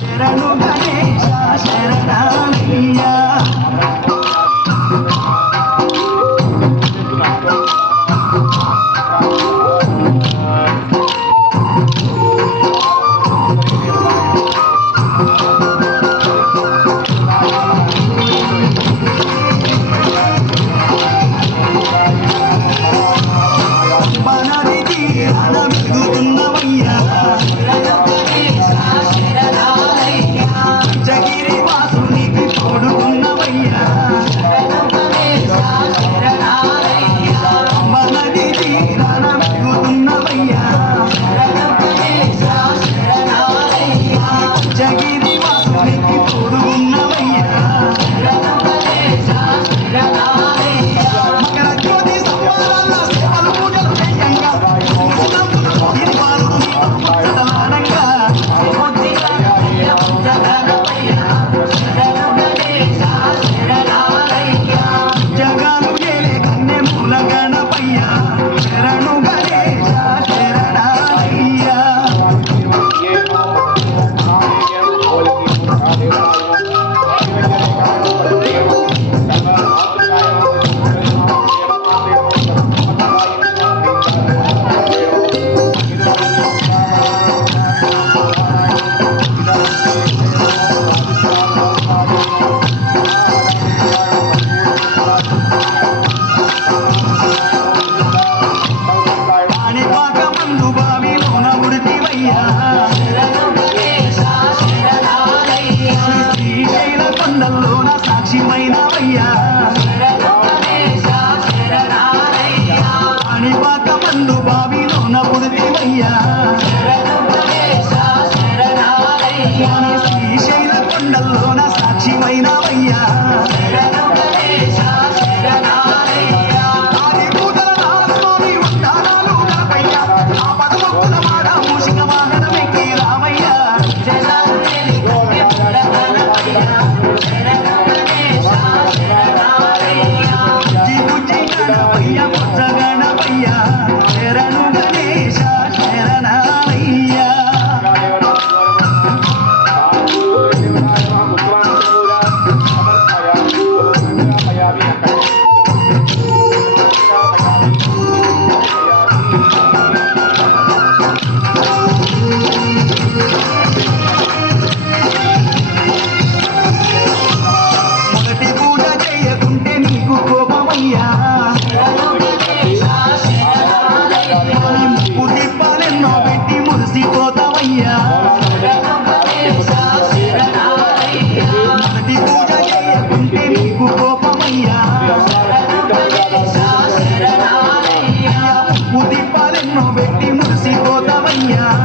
శరణు కళ్ళల్లో నా సాక్షిమైనవయ్యా అణిపాక మందు బావిలో నా పుడితివయ్యా శ్రీశైల కొండల్లో Yeah.